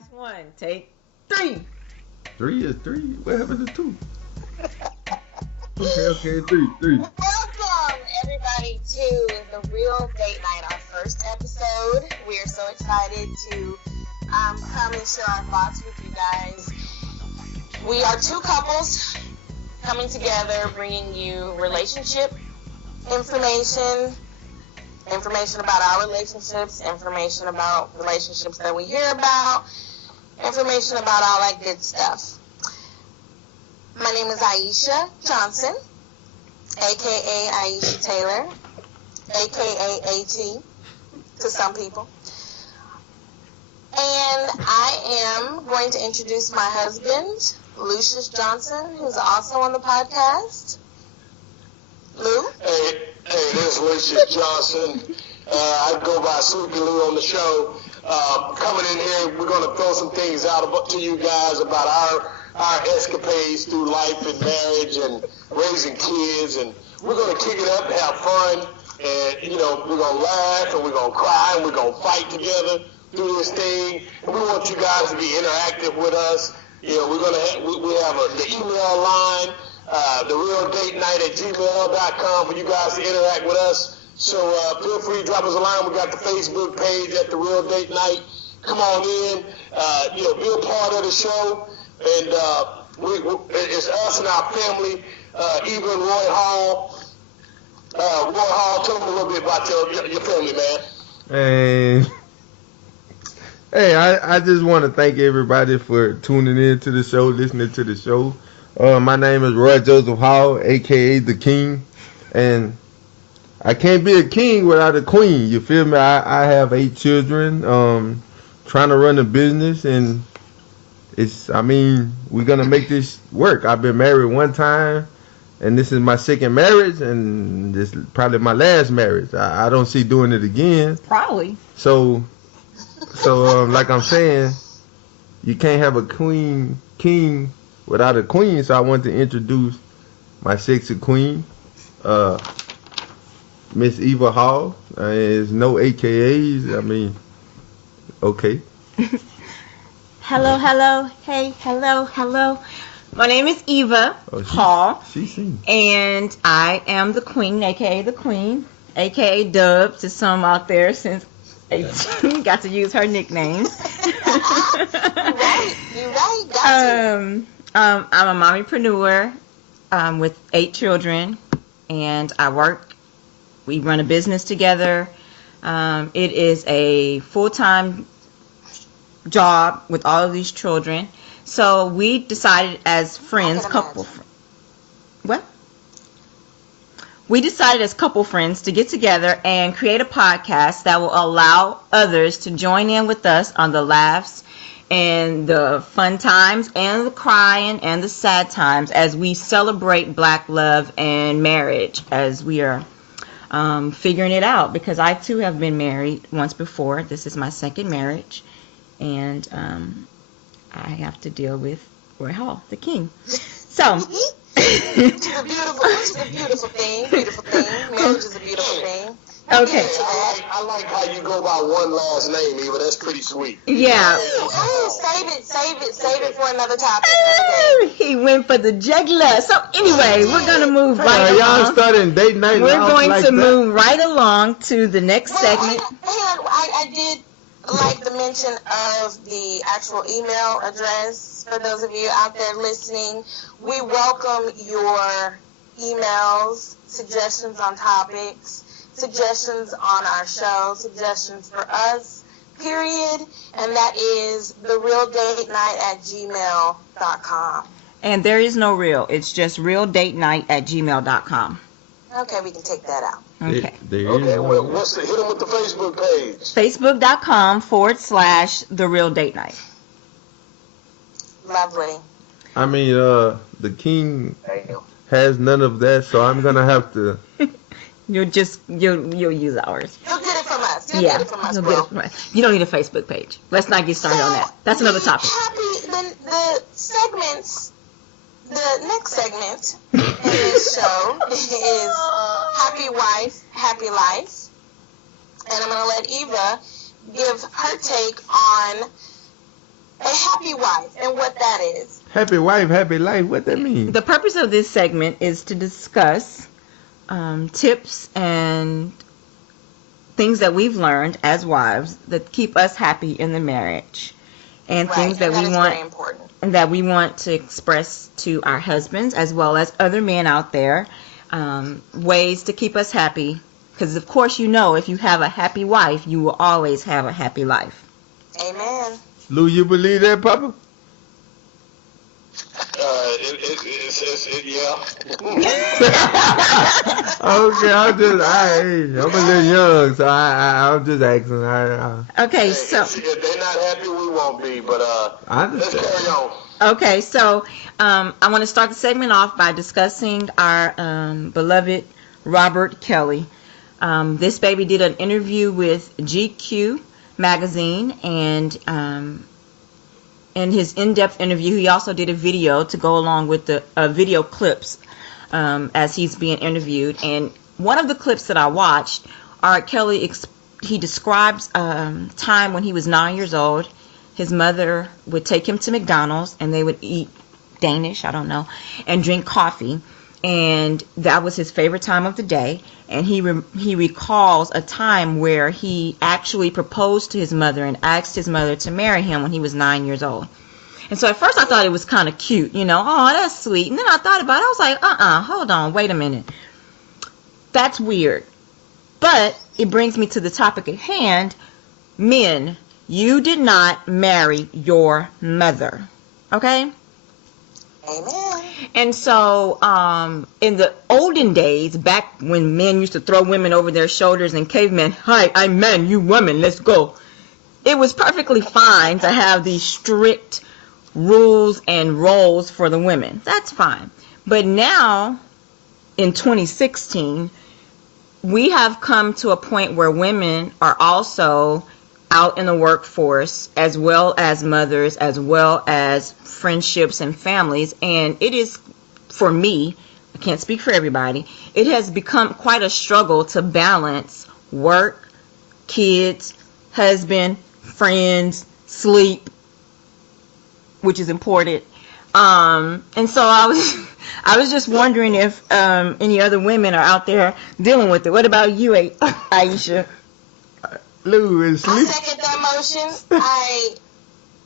Last one. Take 3. 3 is 3. What happened to 2? Okay, 3. Welcome, everybody, to the Real Date Night, our first episode. We are so excited to come and share our thoughts with you guys. We are two couples coming together, bringing you relationship information about our relationships, information about relationships that we hear about, information about all that good stuff. My name is Aisha Johnson, a.k.a. Aisha Taylor, a.k.a. AT to some people. And I am going to introduce my husband, Lucius Johnson, who's also on the podcast. Lou? Hey, this is Lucius Johnson. I go by Sleepy Lou on the show. Coming in here, we're going to throw some things out to you guys about our escapades through life and marriage and raising kids. And we're going to kick it up and have fun. And, we're going to laugh and we're going to cry and we're going to fight together through this thing. And we want you guys to be interactive with us. We're going to we have the email line. The realdatenight@gmail.com for you guys to interact with us. So feel free to drop us a line. We got the Facebook page at The Real Date Night. Come on in. Be a part of the show. And it's us and our family. Eva and Roy Hall. Roy Hall, tell me a little bit about your family, man. Hey, I just want to thank everybody for tuning in to the show, listening to the show. My name is Roy Joseph Hall, a.k.a. The King, and I can't be a king without a queen, you feel me? I have 8 children, trying to run a business, and we're going to make this work. I've been married one time, and this is my second marriage, and this is probably my last marriage. I don't see doing it again. Probably. So like I'm saying, you can't have a king without a queen, so I want to introduce my sexy queen, Miss Eva Hall. There's no AKAs. Okay. Hello. Hey, hello. My name is Eva Hall. She's seen. And I am the queen, a.k.a. the queen, a.k.a. Dub to some out there since 18 got to use her nickname. You're right. Got to. I'm a mommypreneur with 8 children, and we run a business together. It is a full-time job with all of these children. So we decided as friends, We decided as couple friends to get together and create a podcast that will allow others to join in with us on the laughs and the fun times and the crying and the sad times as we celebrate Black love and marriage as we are figuring it out, because I too have been married once before. This is my second marriage, and I have to deal with Roy Hall, the king. So Which is a beautiful thing. Marriage is a beautiful thing. okay. I like how you go by one last name, Eva. That's pretty sweet. Yeah. Save it for another topic. He went for the jugular. So anyway, we're going to move right y'all along. starting date night. We're going like to that? move right along to the next segment. I did like the mention of the actual email address for those of you out there listening. We welcome your emails, suggestions on topics, suggestions on our show, suggestions for us, period. And that is therealdatenight@gmail.com. And there is no real. It's just realdatenight@gmail.com. Okay, we can take that out. Okay. There Okay, is well, hit them with the Facebook page. Facebook.com/The Real Date Night. Lovely. the king has none of that, so I'm gonna have to. You'll use ours. You'll get it from us. You'll get it from us, you'll bro. get it from us. You don't need a Facebook page. Let's not get started on that. That's another topic. The next segment in this show is Happy Wife, Happy Life. And I'm going to let Eva give her take on, life and what that is. Happy wife, happy life. What that mean? The purpose of this segment is to discuss tips and things that we've learned as wives that keep us happy in the marriage, and Right, things that and we is want very important. and that we want to express to our husbands as well as other men out there, ways to keep us happy. Because of course, you know, if you have a happy wife, you will always have a happy life. Amen. Lou, you believe that, Papa? Yeah. Okay, I'm a little young, so I'm just asking. Okay, Hey, so if they're not happy, we won't be. But I let's understand. carry on. okay, so I want to start the segment off by discussing our beloved Robert Kelly. This baby did an interview with GQ magazine, and in his in-depth interview, he also did a video to go along with the video clips as he's being interviewed. And one of the clips that I watched, R. Kelly, he describes time when he was 9 years old. His mother would take him to McDonald's, and they would eat Danish, I don't know, and drink coffee. And that was his favorite time of the day. And he recalls a time where he actually proposed to his mother and asked his mother to marry him when he was 9 years old. And so at first I thought it was kind of cute, you know, oh, that's sweet. And then I thought about it. I was like, hold on, wait a minute. That's weird. But it brings me to the topic at hand. Men, you did not marry your mother. Okay? Amen. And so, in the olden days, back when men used to throw women over their shoulders and cavemen, hi, I'm man, you woman, let's go. It was perfectly fine to have these strict rules and roles for the women. That's fine. But now, in 2016, we have come to a point where women are also out in the workforce, as well as mothers, as well as friendships and families. And it is, for me, I can't speak for everybody, it has become quite a struggle to balance work, kids, husband, friends, sleep, which is important. And so I was just wondering if any other women are out there dealing with it. What about you, Aisha? Lou is I sleep. second that motion.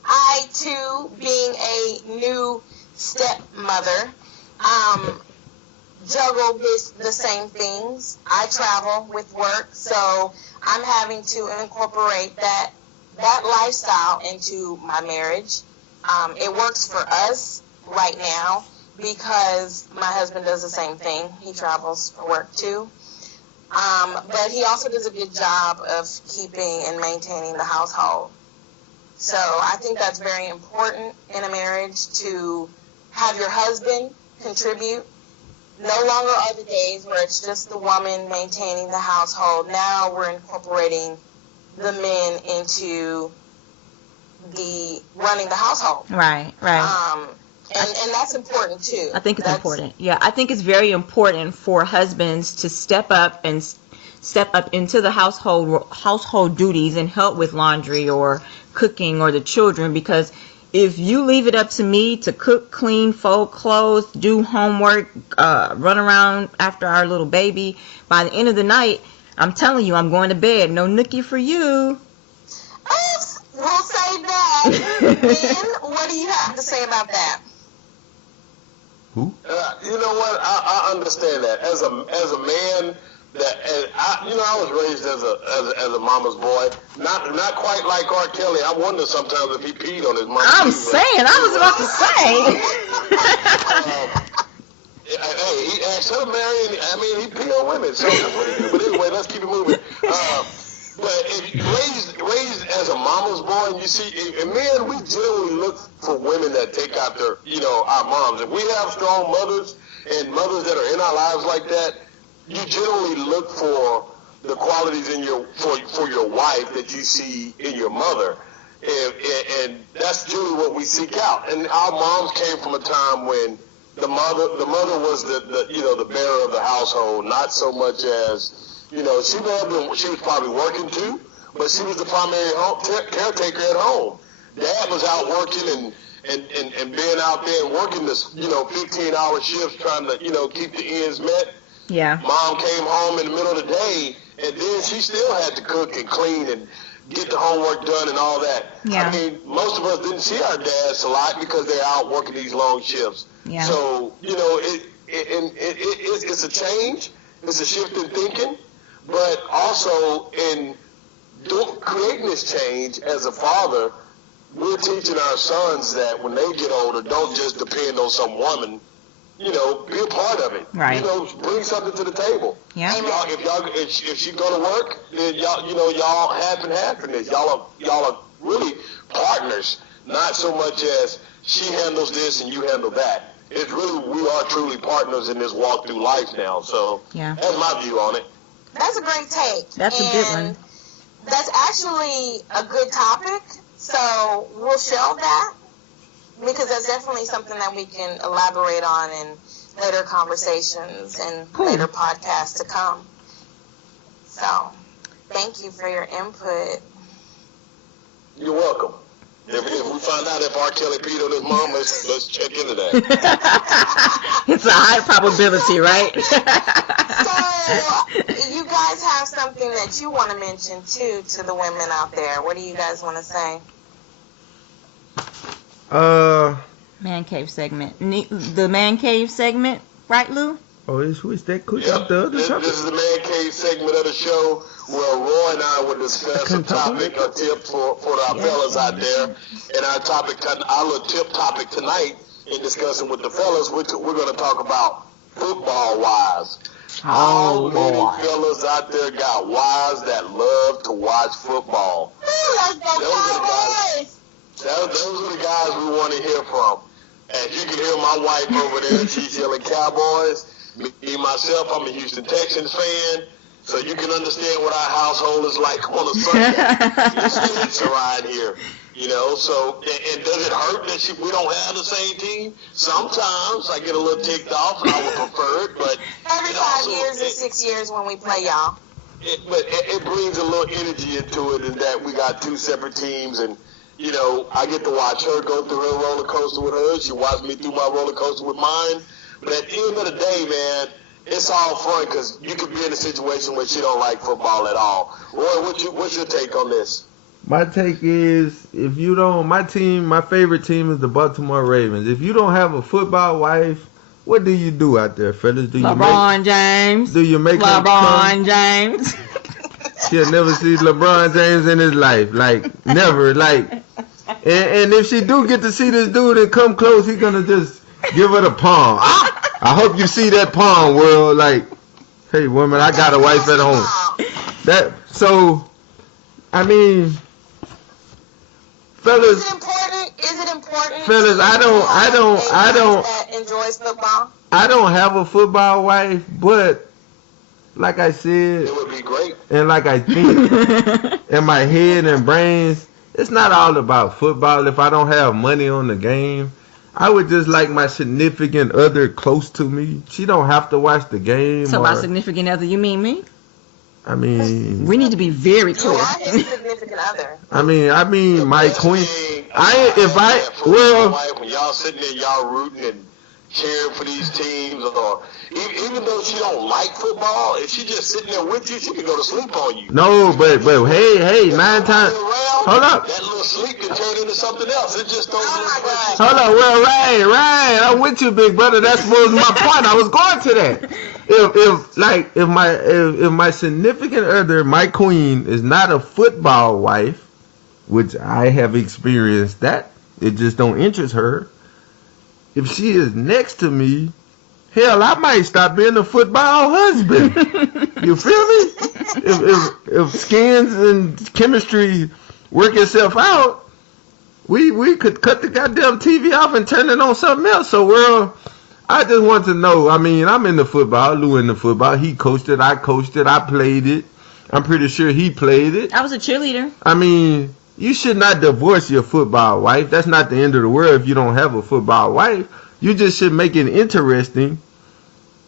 I too, being a new stepmother, juggle the same things. I travel with work, so I'm having to incorporate that lifestyle into my marriage. It works for us right now because my husband does the same thing. He travels for work too. But he also does a good job of keeping and maintaining the household. So I think that's very important in a marriage, to have your husband contribute. No longer are the days where it's just the woman maintaining the household. Now we're incorporating the men into the running the household. Right. And that's important too. I think it's important. Yeah, I think it's very important for husbands to step up into the household duties and help with laundry or cooking or the children, because if you leave it up to me to cook, clean, fold clothes, do homework, run around after our little baby, by the end of the night, I'm telling you, I'm going to bed. No nookie for you. We'll say that. Ben, what do you have to say about that? Who? You know what? I understand that. As a man, I was raised as a mama's boy. Not quite like R. Kelly. I wonder sometimes if he peed on his mom. I was about to say. Hey, instead of marrying, he peed on women. So that's what he do. But anyway, let's keep it moving. But if you raised as a mama's boy, and you see, men, we generally look for women that take out their, our moms. If we have strong mothers and mothers that are in our lives like that, you generally look for the qualities in for your wife that you see in your mother, and that's generally what we seek out. And our moms came from a time when the mother was the bearer of the household, not so much as. She was probably working too, but she was the primary caretaker at home. Dad was out working and being out there and working this, 15-hour shifts trying to, keep the ends met. Yeah. Mom came home in the middle of the day, and then she still had to cook and clean and get the homework done and all that. Yeah. I mean, most of us didn't see our dads a lot because they're out working these long shifts. Yeah. So, it's a change. It's a shift in thinking, but also in creating this change as a father, we're teaching our sons that when they get older, don't just depend on some woman. Be a part of it. Right. Bring something to the table. Yeah. If she's gonna work, then y'all half and half in this. Y'all are really partners, not so much as she handles this and you handle that. It's really, we are truly partners in this walk through life now. So yeah, that's my view on it. That's a great take. That's a good one. That's actually a good topic. So we'll shelve that, because that's definitely something that we can elaborate on in later conversations and later podcasts to come. So, thank you for your input. You're welcome. If we find out if R. Kelly peed on his mom, let's check into that. It's a high probability, right? So, you guys have something that you want to mention, too, to the women out there. What do you guys want to say? Man cave segment. The man cave segment, right, Lou? Oh, it's that quick Yep. up the other This is the man cave segment of the show where Roy and I will discuss a topic, a tip for our fellas out there. And our little tip topic tonight in discussing with the fellas, we're going to talk about football wives. How many fellas out there got wives that love to watch football? Those are the guys we want to hear from. As you can hear my wife over there, she's yelling Cowboys. Me, myself, I'm a Houston Texans fan. So you can understand what our household is like on a Sunday. It's around here. So, and does it hurt that we don't have the same team? Sometimes I get a little ticked off and I would prefer it, but... Every 5 years or 6 years when we play, y'all. But it brings a little energy into it in that we got two separate teams, and I get to watch her go through her roller coaster with hers. She watched me through my roller coaster with mine. But at the end of the day, man, it's all fun because you could be in a situation where she don't like football at all. Roy, what's your take on this? My take is, my favorite team is the Baltimore Ravens. If you don't have a football wife, what do you do out there, fellas? LeBron James. Do you make LeBron James? She'll never see LeBron James in his life. Like, never. Like, and if she do get to see this dude and come close, he's going to just give her the palm. I hope you see that palm, world. Like, hey, woman, I got a wife at home. Fellas. Is it important? Fellas, I don't. That enjoys football. I don't have a football wife, but like I said, it would be great. And like I think in my head and brains, it's not all about football. If I don't have money on the game, I would just like my significant other close to me. She don't have to watch the game. So by significant other, you mean me? I mean, we need to be very clear. You are his significant other. I mean, my queen. When y'all sitting there, y'all rooting and cheering for these teams, or even though she don't like football, if she just sitting there with you, she can go to sleep on you. No, but hey, 9 times. Hold up. That little sleep can turn into something else. It just don't. Hold up. Well, right. I'm with you, big brother. That was my point. I was going to that. If my significant other, my queen, is not a football wife, which I have experienced that, it just don't interest her. If she is next to me, hell, I might stop being a football husband. You feel me? If skins and chemistry work itself out, we could cut the goddamn TV off and turn it on something else. So, world, I just want to know. I mean, I'm into football. Lou in the football. He coached it. I coached it. I played it. I'm pretty sure he played it. I was a cheerleader. I mean, you should not divorce your football wife. That's not the end of the world if you don't have a football wife. You just should make it interesting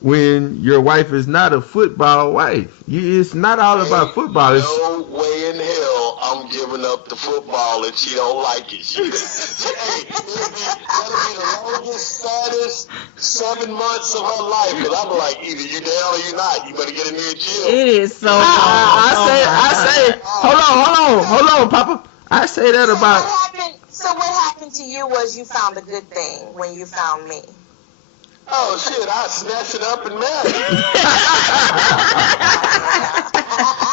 when your wife is not a football wife. It's not all about football. No way in hell I'm giving giving up the football and she don't like it. Hey, that'll be the longest, saddest 7 months of her life. Because I'm like, either you down or you not. You better get in there and chill. It is so. I say, hold on, Papa. I say that about. So what happened to you was you found a good thing when you found me. Oh shit! I snatched it up and married.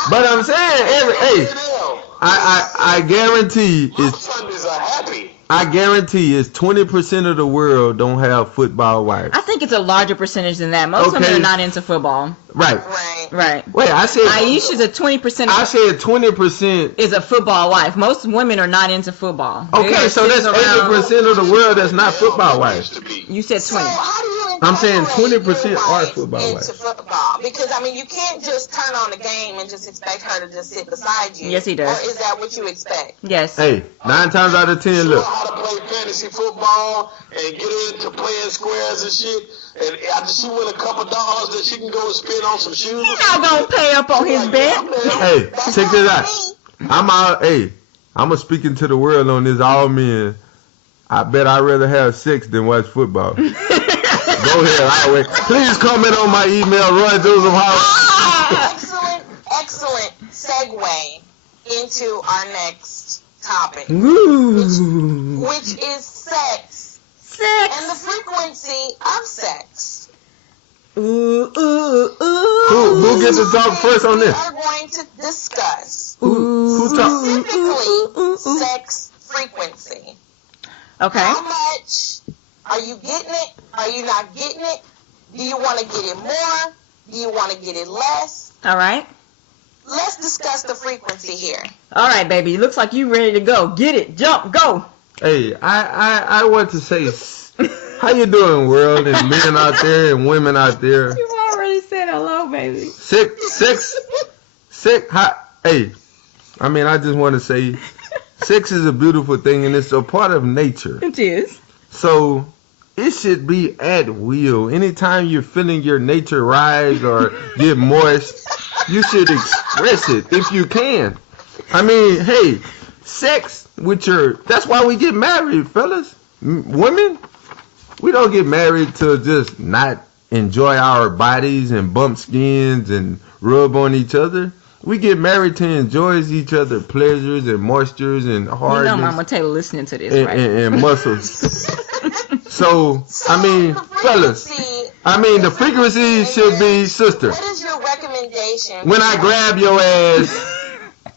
But I'm saying, I guarantee My it's. Sundays are happy. I guarantee it's 20% of the world don't have football wives. I think it's a larger percentage than that. Most women are not into football. Right. Right. Wait, I said. Aisha's a 20%. I said 20% is a football wife. Most women are not into football. Okay, so that's 80% of the world that's not football wives. You said 20. So how do you I'm saying 20% your are wife football into wives. football? Because I mean, you can't just turn on the game and just expect her to just sit beside you. Yes, he does. Or is that what you expect? Yes. Hey, 9 times out of 10, She know look. how to play fantasy football and get into playing squares and shit. And after she win a couple dollars, that she can go and spend on some shoes. He's not gonna pay up on his bet. Hey, check this out. I'm speaking to the world on this, all men. I bet I'd rather have sex than watch football. Go ahead, I'll wait. Please comment on my email, Roy Joseph House. Excellent segue into our next topic, Ooh. which is sex and the frequency of sex. Ooh. Who gets to talk first on this? We are going to discuss Who talk? specifically sex frequency. Okay. How much are you getting it? Are you not getting it? Do you want to get it more? Do you want to get it less? All right. Let's discuss the frequency here. All right, baby. It looks like you ready to go. Get it. Jump. Go. Hey, I want to say, how you doing, world, and men out there and women out there? You already said hello, baby. Sex, hey, I mean, I just want to say, sex is a beautiful thing, and it's a part of nature. It is. So it should be at will. Anytime you're feeling your nature rise or get moist, you should express it if you can. I mean, hey, sex with that's why we get married, fellas. Women, we don't get married to just not enjoy our bodies and bump skins and rub on each other. We get married to enjoy each other pleasures and moistures and hardness. You know Mama Taylor listening to this, right? And muscles. So, I mean, fellas, the frequency should be, sister. What is your recommendation? When I grab your ass,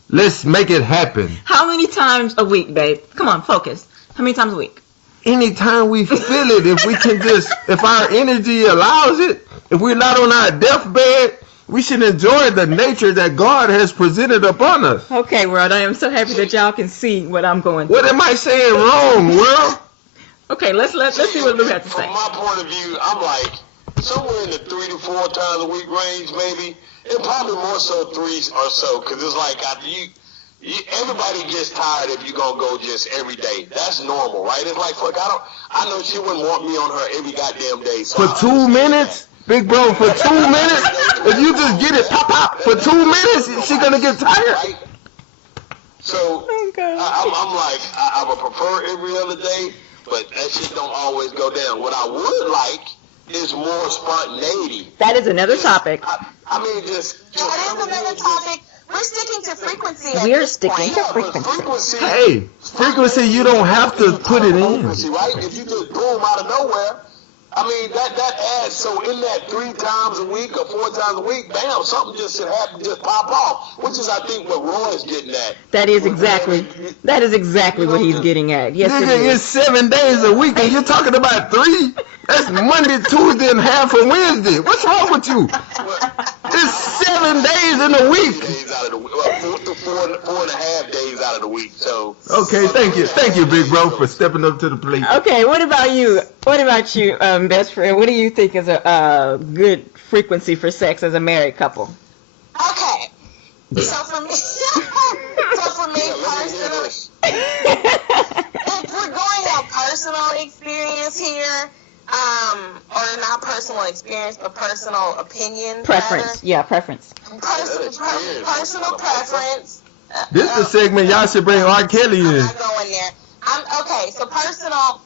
let's make it happen. How many times a week, babe? Come on, focus. How many times a week? Anytime we feel it, if we can if our energy allows it, if we're not on our deathbed, we should enjoy the nature that God has presented upon us. Okay, world, I am so happy that y'all can see what I'm going through. What am I saying wrong, world? Okay, let's see what Lou has to say. From my point of view, I'm like somewhere in the 3 to 4 times a week range, maybe, and probably more so 3 or so, because it's like everybody gets tired if you're gonna go just every day. That's normal, right? It's like, fuck, I know she wouldn't want me on her every goddamn day. So For 2 minutes? Big bro, for 2 minutes? If you just get it pop, for 2 minutes, she gonna get tired? Right? So, I'm like, I would prefer every other day, but that shit don't always go down. What I would like is more spontaneity. That is another topic. I mean, just That is another topic. We're sticking to frequency. We're sticking to frequency. Hey, frequency, you don't have to put it in. Frequency, right? If you just boom out of nowhere, I mean, that adds, so in that 3 times a week or 4 times a week, bam, something just should happen, just pop off, which is, I think, what Roy's getting at. That is exactly what he's getting at. Yes, it Nigga, is. it's 7 days a week, and you're talking about 3? That's Monday, Tuesday, and half of Wednesday. What's wrong with you? It's 7 days in a week. Days out of the week, well, 4.5 days out of the week, so. Okay, thank you, big bro, for stepping up to the plate. Okay, what about you? Best friend? What do you think is a good frequency for sex as a married couple? Okay. So for me personally, if we're going on personal experience here, or not personal experience, but personal opinion. Preference. Rather. Yeah, preference. Personal preference. This is the segment y'all should bring R. Kelly I'm in. not going there. Okay, so personal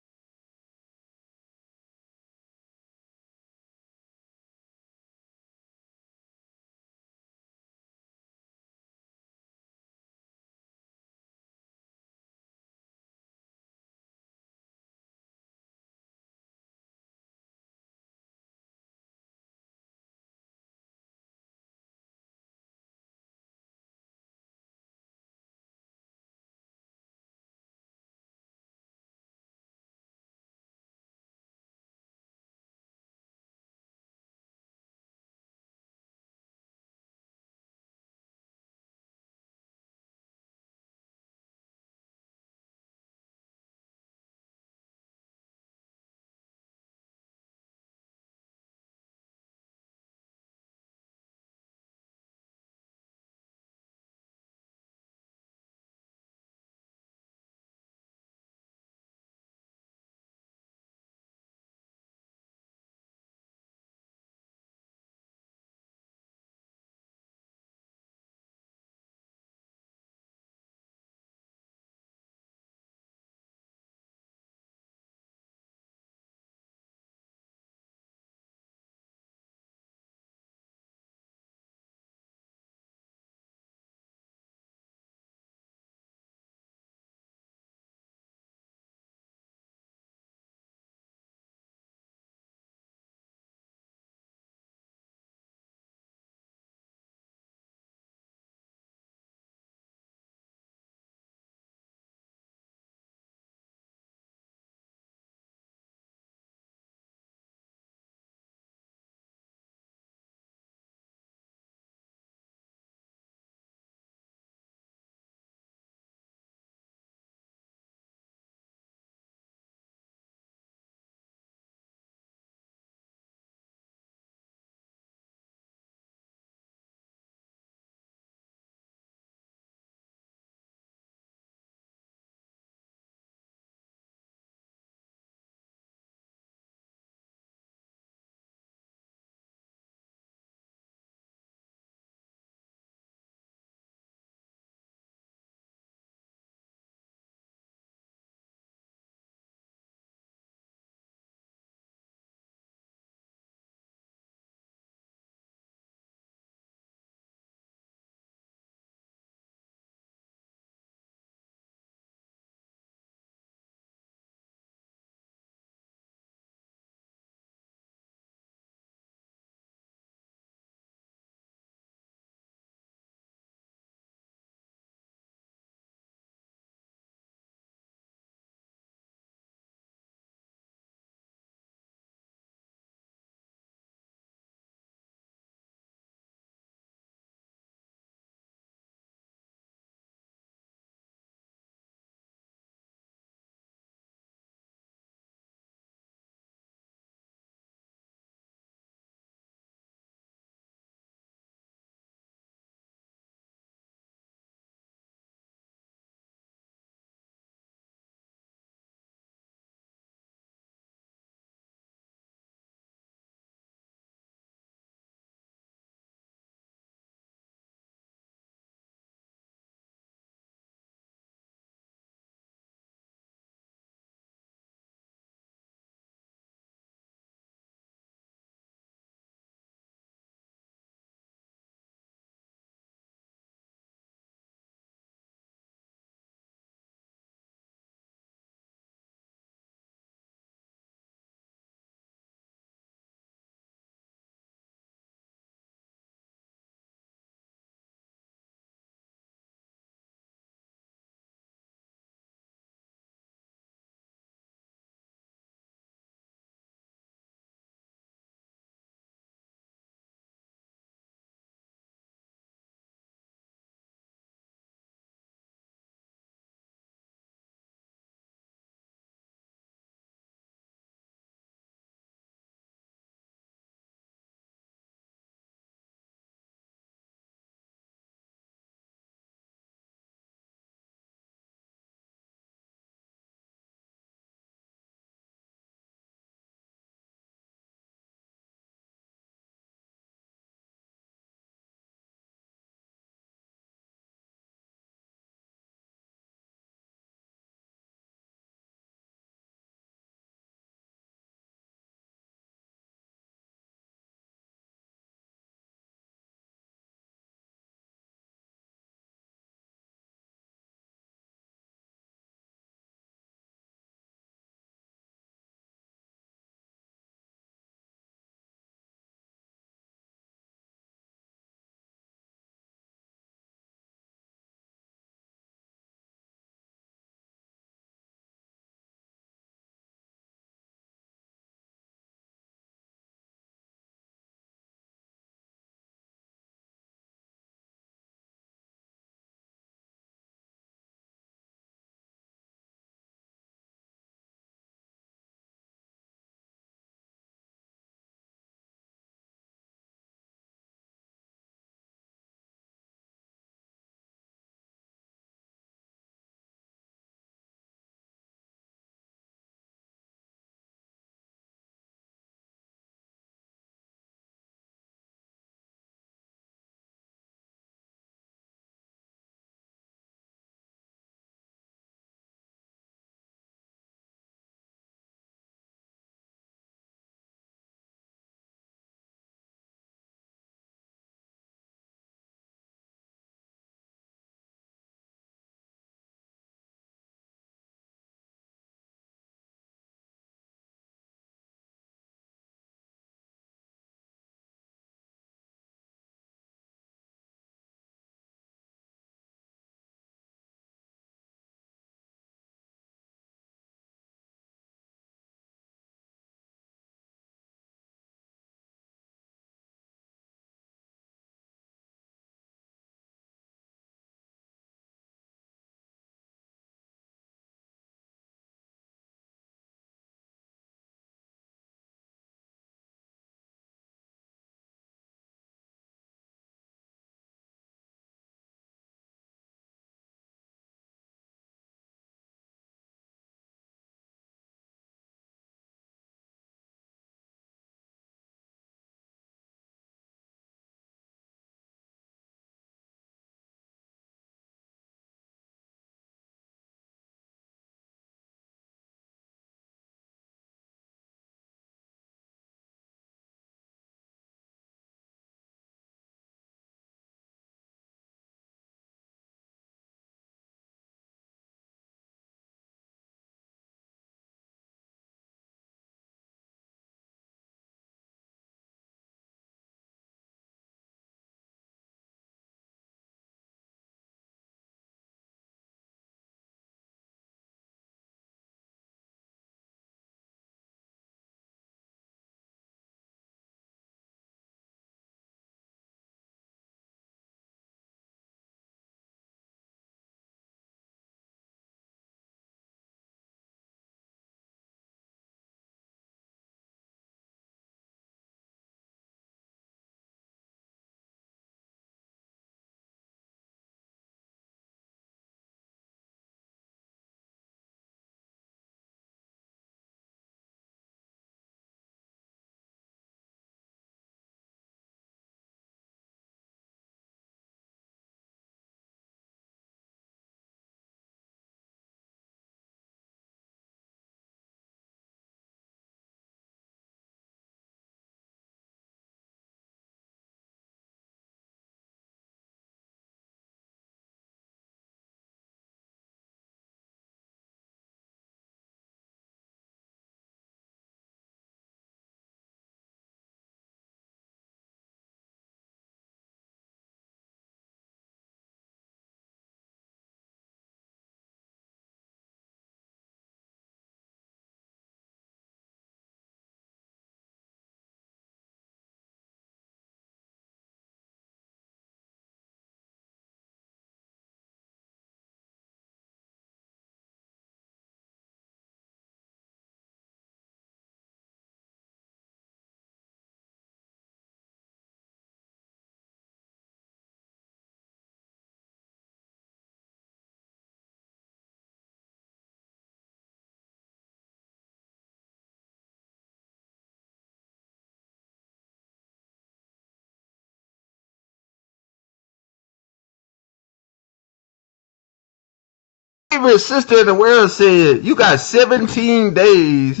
favorite sister in the world said, you got 17 days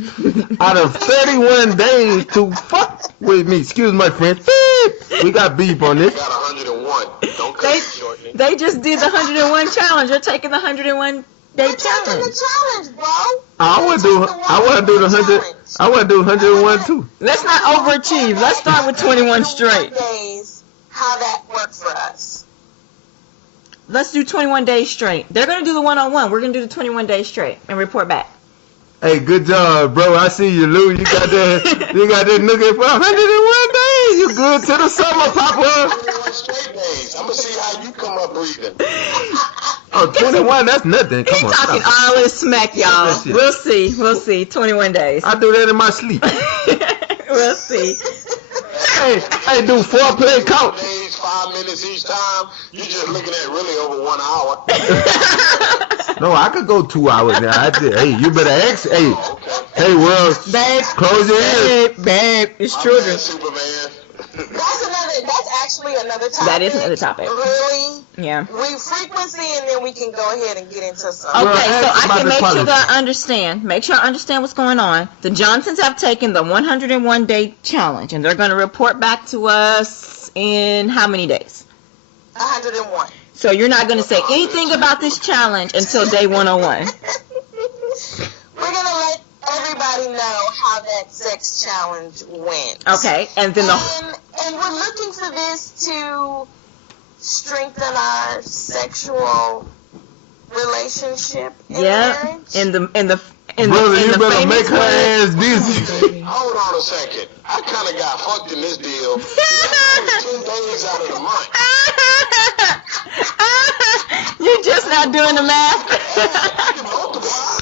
out of 31 days to fuck with me. Excuse my French. We got beef on this. I got 101. Don't cut it short. They just did the 101 challenge. You're taking the 101 day We're taking challenge. the challenge, bro. I want to do 100. I want to do 101 too. Let's not overachieve. Let's start with 21 straight. Days, how that worked for us. Let's do 21 days straight. They're going to do the one-on-one. We're going to do the 21 days straight and report back. Hey, good job, bro. I see you, Lou. You got that nookie for 101 days. You good to the summer, Papa. 21 straight days. I'm going to see how you come up breathing. Oh, 21, that's nothing. He Come on. talking Stop. all this smack, y'all. That shit. We'll see. We'll see. 21 days. I do that in my sleep. We'll see. Hey, do foreplay count? Days, 5 minutes each time. You're just looking at really over 1 hour. No, I could go 2 hours now. Hey, you better ask. Hey, Oh, okay. hey, world. Babe, Close your ears. babe, it's My children. man, Superman. That's actually another topic. That is another topic. Really? Yeah. Frequency, and then we can go ahead and get into some. Well, Okay, so ask I about can the make sure quality. that I understand. Make sure I understand what's going on. The Johnsons have taken the 101 day challenge, and they're going to report back to us in how many days? 101. So you're not going to say anything about this challenge until day 101. We're going to let everybody know how that sex challenge went. Okay, and then the And we're looking for this to strengthen our sexual relationship in marriage. in the Brother, you better famous make her word- ass dizzy. Hold on a second. I kind of got fucked in this deal. That's only 10 days out of the month. You're just not doing the math. I can multiply.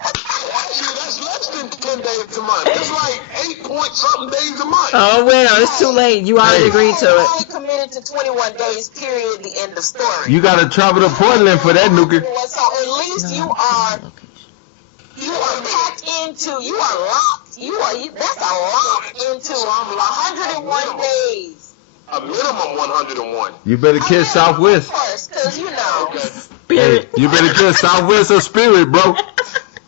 Actually, that's less than 10 days a month. It's like 8-point-something days a month. Oh well, it's too late. You already agreed to it. Only committed to 21 days, period, the end of story. You gotta travel to Portland for that nookie. So at least you are packed into, you are locked, that's a lock into 101 days. A minimum 101. You better kiss Southwest. Of course, because you know. Okay. Hey, you better kiss Southwest or Spirit, bro.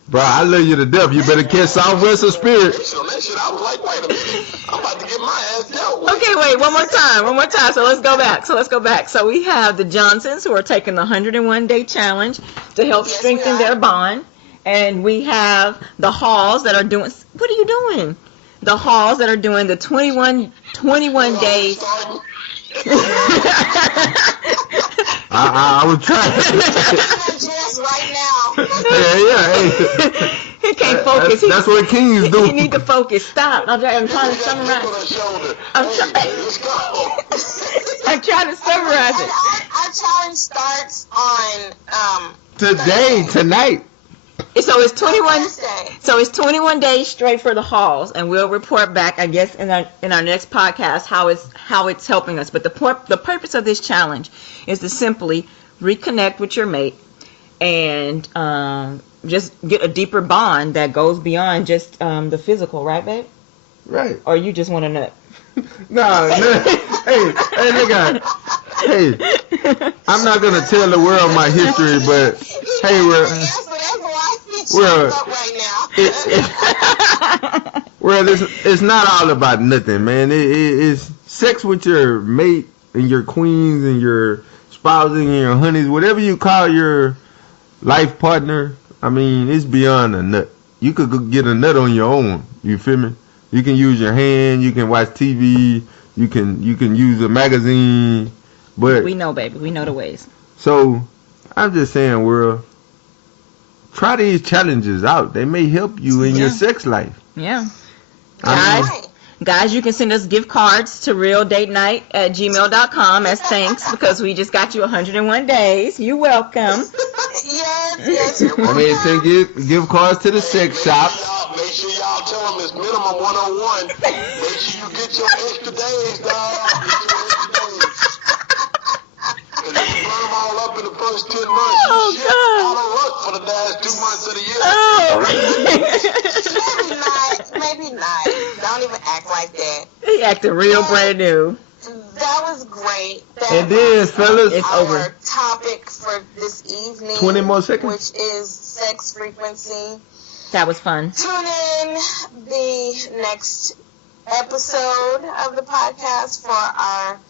Bro, I love you to death. You better kiss Southwest or Spirit. So that shit, I was like, wait a minute. I'm about to get my ass dealt with. Okay, wait, one more time. So let's go back. So we have the Johnsons who are taking the 101 day challenge to help Yes, strengthen we are. their bond. And we have the Halls that are doing, what are you doing? The Halls that are doing the 21 days. Starting. I was trying. Just right now. Hey. He can't focus. That's what kings do. He need to focus. Stop. I'm trying to Got summarize. on her shoulder. I'm Hey, trying- let's go. I'm trying to summarize And it. our challenge starts on Today, tonight. So it's 21. Thursday. So it's 21 days straight for the Halls, and we'll report back, I guess, in our next podcast how it's helping us. But the purpose of this challenge is to simply reconnect with your mate and just get a deeper bond that goes beyond just the physical, right, babe? Right. Or you just want to nut? Nah. Hey, nigga. Hey, I'm not gonna tell the world my history, but hey, We're up right now. well, it's not all about nothing, man. It's sex with your mate and your queens and your spouses and your honeys, whatever you call your life partner. I mean, it's beyond a nut. You could go get a nut on your own. You feel me? You can use your hand. You can watch TV. You can use a magazine. But We know, baby. We know the ways. so I'm just saying, world, try these challenges out. They may help you in your Yeah. sex life. Yeah. I mean, Right. Guys, you can send us gift cards to realdatenight@gmail.com as thanks because we just got you 101 days. You're welcome. Yes. I mean, send give cards to the sex shop. Make sure y'all tell them it's minimum 101. Make sure you get your extra days, dog. Get your extra days. And if you burn them all up in the first 10 months, Oh, you shit God. out of luck for the last 2 months of the year. Oh. Maybe not. Don't even act like that. He acting real brand new. That was great. That And then, was fellas, It's our over. topic for this evening. 20 more seconds. Which is sex frequency. That was fun. Tune in the next episode of the podcast for our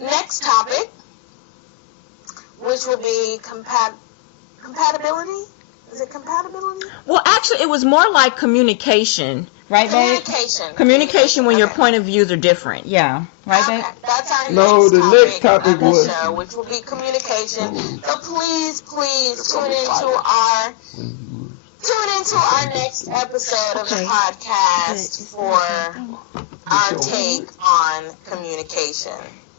next topic, which will be compatibility. Is it compatibility? Well, actually, it was more like communication, right, babe? Communication when your point of views are different. Yeah. Right, babe? Okay. That's our next topic of the was show, which will be communication. So please tune into our next episode of the podcast for our take on communication.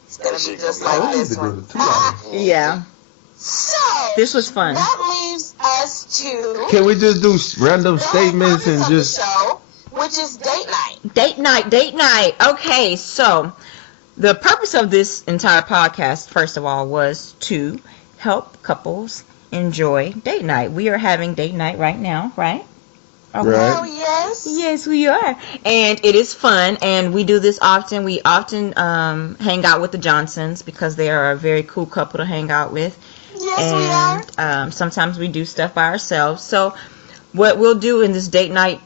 It's going to be just like this one. Yeah. So, this was fun. That leaves us to... Can we just do random statements and just... The show, which is date night. Date night. Okay, so the purpose of this entire podcast, first of all, was to help couples enjoy date night. We are having date night right now, right? Okay. Right. Oh, yes. Yes, we are. And it is fun, and we do this often. We often hang out with the Johnsons because they are a very cool couple to hang out with. Yes, we are. Sometimes we do stuff by ourselves. So what we'll do in this date night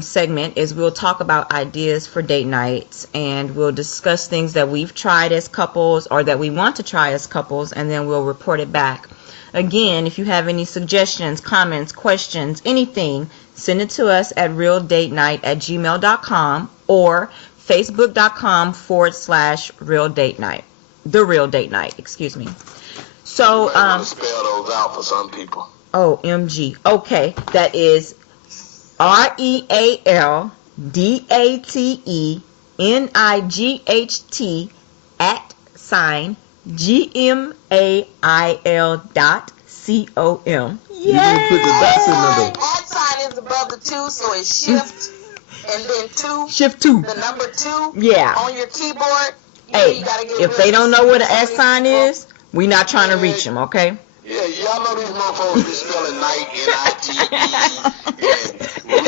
segment is we'll talk about ideas for date nights, and we'll discuss things that we've tried as couples or that we want to try as couples, and then we'll report it back. Again, if you have any suggestions, comments, questions, anything, send it to us at realdatenight@gmail.com or facebook.com/realdatenight. The Real Date Night, excuse me. So, spell those out for some people. OMG. Okay, that is REALDATENIGHT@gmail.com. You didn't put the dots in there. At sign is above the 2, so it's shift and then 2. Shift 2. The number 2. Yeah. On your keyboard. Hey, if they don't know what an S sign is, we're not trying to reach them, okay? Yeah, y'all know these motherfuckers be spelling night, N-I-T-E, and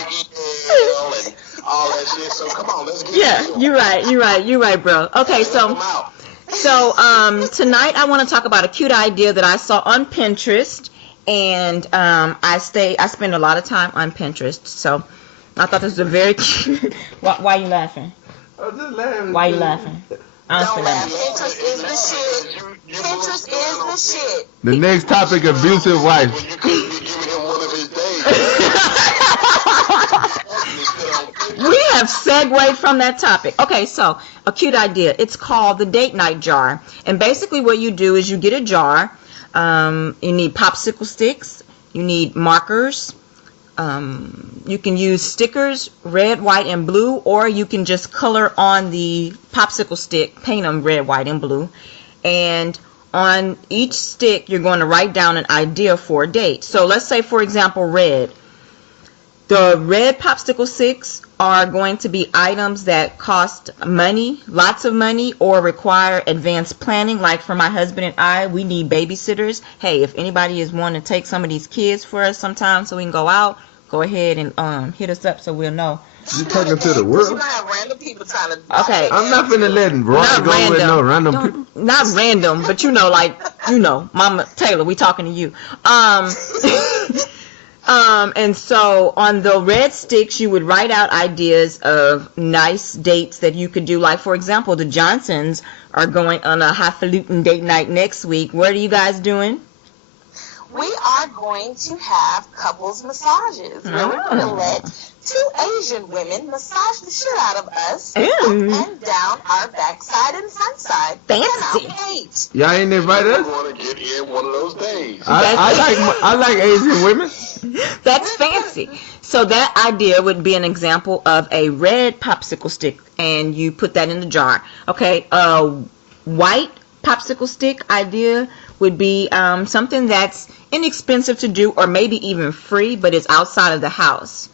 R-E-L, and all that shit. So come on, let's get it. You're right, bro. Okay, so tonight I want to talk about a cute idea that I saw on Pinterest, and I spend a lot of time on Pinterest, so I thought this was a very cute. Why are you laughing? I'm just laughing. Why are you laughing? Don't laugh. Pinterest is the shit. Pinterest is the shit. The next topic, abusive wife. When you could be giving him one of his days. We have segued from that topic. Okay, so a cute idea. It's called the date night jar. And basically what you do is you get a jar. You need popsicle sticks. You need markers. You can use stickers, red, white, and blue, or you can just color on the popsicle stick, paint them red, white, and blue. And on each stick, you're going to write down an idea for a date. So let's say, for example, red. The red popsicle sticks are going to be items that cost money, lots of money, or require advanced planning. Like for my husband and I, we need babysitters. Hey, if anybody is wanting to take some of these kids for us sometime so we can go out, go ahead and hit us up so we'll know. You talking to the world? You're gonna have random people trying to. Okay. I'm not finna let Roy go with no random people. Not random, but Mama Taylor, we talking to you. And so on the red sticks, you would write out ideas of nice dates that you could do. Like, for example, the Johnsons are going on a highfalutin date night next week. What are you guys doing? We are going to have couples massages. Where we're going to let 2 Asian women massage the shit out of us up and down our backside and front side. Fancy. Y'all ain't invited us? I want to get in one of those days. I like Asian women. That's fancy. So that idea would be an example of a red popsicle stick, and you put that in the jar. Okay, a white popsicle stick idea would be something that's inexpensive to do, or maybe even free, but it's outside of the house.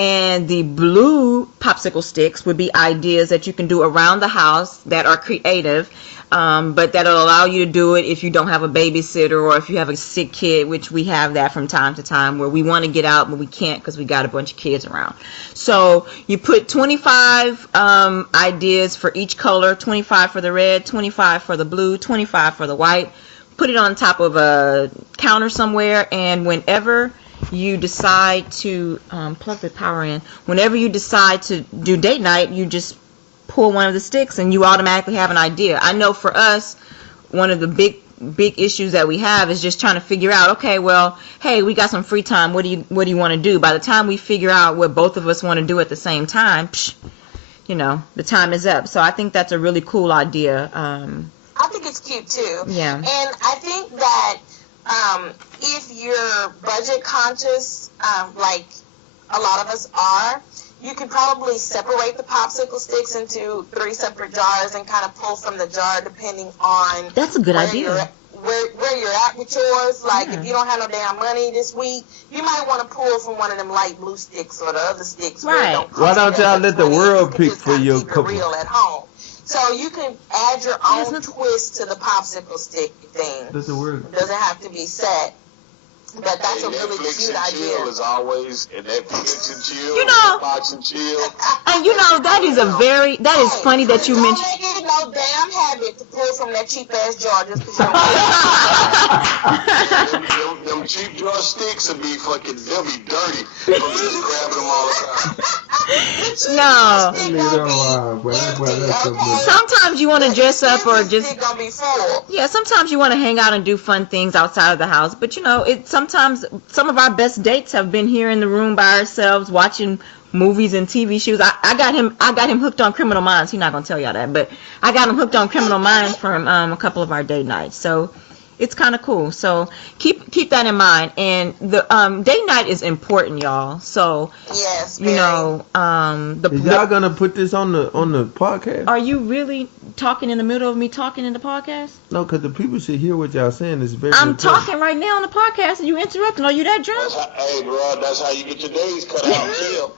And the blue popsicle sticks would be ideas that you can do around the house that are creative, but that'll allow you to do it if you don't have a babysitter or if you have a sick kid, which we have that from time to time where we want to get out but we can't because we got a bunch of kids around. So you put 25 ideas for each color, 25 for the red, 25 for the blue, 25 for the white. Put it on top of a counter somewhere, and whenever you decide to plug the power in, whenever you decide to do date night, you just pull one of the sticks and you automatically have an idea. I know for us, one of the big issues that we have is just trying to figure out, okay, well, hey, we got some free time. What do you want to do? By the time we figure out what both of us want to do at the same time, the time is up. So I think that's a really cool idea. I think it's cute too. Yeah. And I think that if you're budget conscious, like a lot of us are, you can probably separate the popsicle sticks into 3 separate jars and kind of pull from the jar depending on that's a good idea. Where you're at with yours. Like, if you don't have no damn money this week, you might want to pull from one of them light blue sticks or the other sticks. Right. Why don't y'all let the world pick for your couple? Real at home. So you can add your own twist to the popsicle stick thing. Doesn't work. It doesn't have to be set. But that's a really Netflix cute and idea. chill is always Netflix and chill. Box and chill. And that is funny that you mentioned. Don't make it no damn habit to pull from that cheap ass jar just because you them cheap jar sticks will be they'll be dirty from just grabbing them all the time. No. Okay. Sometimes you want to dress up or just gonna be full. yeah. Sometimes you want to hang out and do fun things outside of the house. But sometimes some of our best dates have been here in the room by ourselves watching movies and TV shows. I got him hooked on Criminal Minds. He's not gonna tell y'all that, but I got him hooked on Criminal Minds from a couple of our date nights. So it's kind of cool. So keep that in mind. And the date night is important, y'all. So yes, Is y'all gonna put this on the podcast? Are you really talking in the middle of me talking in the podcast? No, because the people should hear what y'all saying. It's very I'm important. talking right now on the podcast and you interrupting. Are you that drunk? Hey, bro, that's how you get your days cut out. Chill.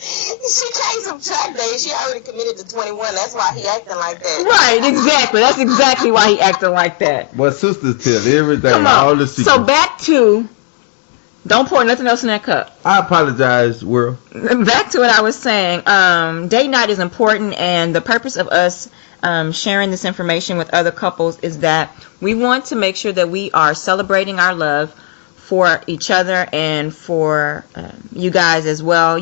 She changed some track days. She already committed to 21. That's why he acting like that. Right, exactly. That's exactly why he acting like that. What sisters tell everything, Come on. all the secrets. So back to, don't pour nothing else in that cup. I apologize, world. Back to what I was saying. Date night is important, and the purpose of us sharing this information with other couples is that we want to make sure that we are celebrating our love for each other and for you guys as well.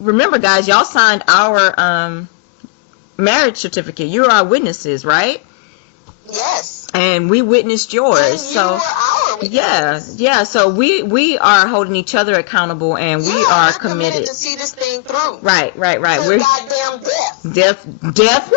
Remember, guys, y'all signed our marriage certificate. You're our witnesses, right? Yes. And we witnessed yours. And so you were our witnesses. yeah. So we are holding each other accountable, and we are we're committed to see this thing through. Right. To We're goddamn death. death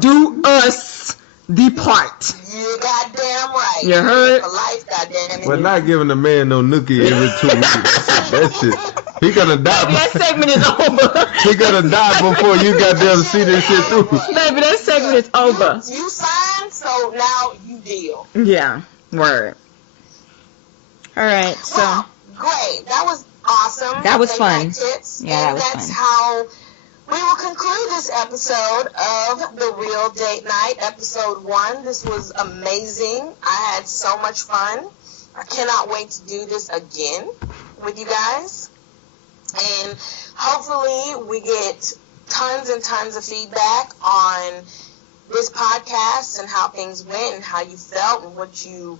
do us depart. You goddamn right. You heard? For life, goddamn it. We're not giving a man no nookie every 2 weeks. That's it. He gonna die. Baby, that segment is over. He gonna die before you goddamn see this shit through. Baby, that segment is over. You signed, so now you deal. Yeah, word. All right, so. Well, great. That was awesome. That was Date fun. night tips. Yeah, that and was that's fun. how we will conclude this episode of The Real Date Night, episode 1. This was amazing. I had so much fun. I cannot wait to do this again with you guys. And hopefully we get tons and tons of feedback on this podcast and how things went and how you felt and what you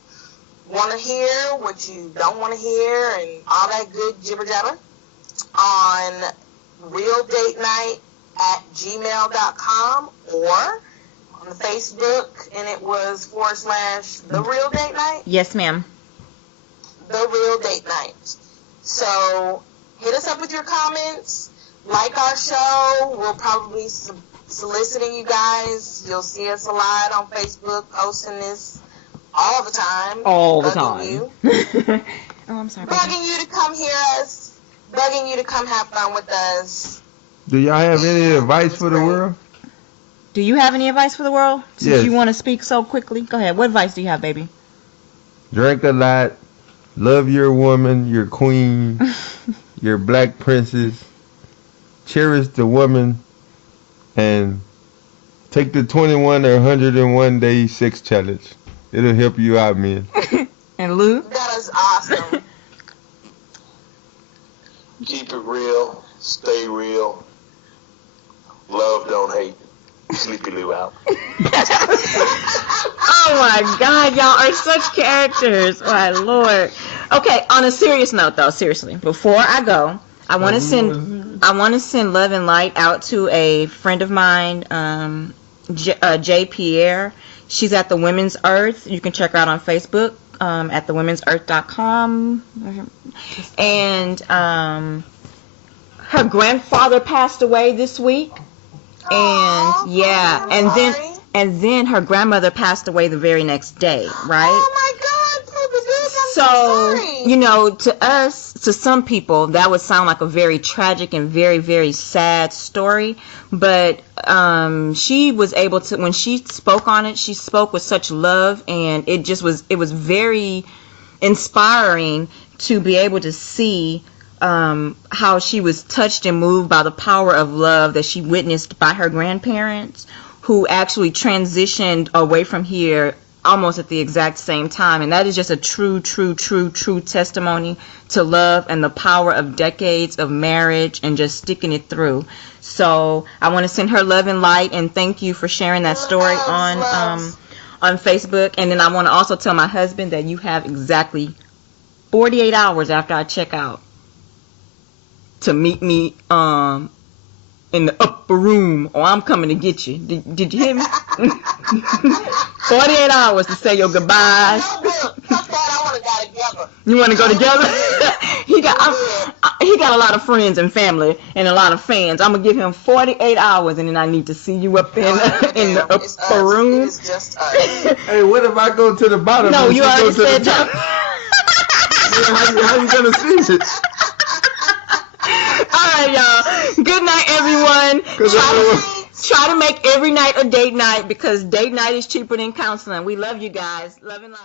want to hear, what you don't want to hear, and all that good jibber jabber on realdatenight@gmail.com or on the Facebook, and it was / The Real Date Night. Yes, ma'am. The Real Date Night. So hit us up with your comments. Like our show. We'll probably be soliciting you guys. You'll see us a lot on Facebook posting this all the time. All the Bugging time. you. Oh, I'm sorry. Bugging you to come hear us. Bugging you to come have fun with us. Do y'all have any advice for the world? Do you have any advice for the world? Since Yes. you want to speak so quickly. Go ahead. What advice do you have, baby? Drink a lot. Love your woman, your queen. your black princess. Cherish the woman and take the 21 or 101 day sex challenge. It'll help you out, man. And Lou? That is awesome. Keep it real. Stay real. Love, don't hate. Sleepy Lou out. Oh my God, y'all are such characters. My Lord. Okay, on a serious note though, seriously, before I go, I want to send love and light out to a friend of mine, J. Pierre. She's at the Women's Earth. You can check her out on Facebook at thewomens'earth.com. And her grandfather passed away this week. And yeah, and then her grandmother passed away the very next day, right? Oh my God, Poopy Dick, I'm so sorry. You know, to us, to some people, that would sound like a very tragic and very, very sad story. But she was able to, when she spoke on it, she spoke with such love, and it was very inspiring to be able to see how she was touched and moved by the power of love that she witnessed by her grandparents, who actually transitioned away from here almost at the exact same time. And that is just a true testimony to love and the power of decades of marriage and just sticking it through. So I want to send her love and light, and thank you for sharing that story on Facebook. And then I want to also tell my husband that you have exactly 48 hours after I check out to meet me in the upper room, or I'm coming to get you. Did you hear me? 48 hours to say your goodbyes. You want to go together? He got a lot of friends and family and a lot of fans. I'm gonna give him 48 hours, and then I need to see you up in the upper room. It's just us. Hey, what if I go to the bottom? No, you already said that. How you gonna see it? All right, y'all. Good night, everyone. Try to make every night a date night, because date night is cheaper than counseling. We love you guys. Love and light.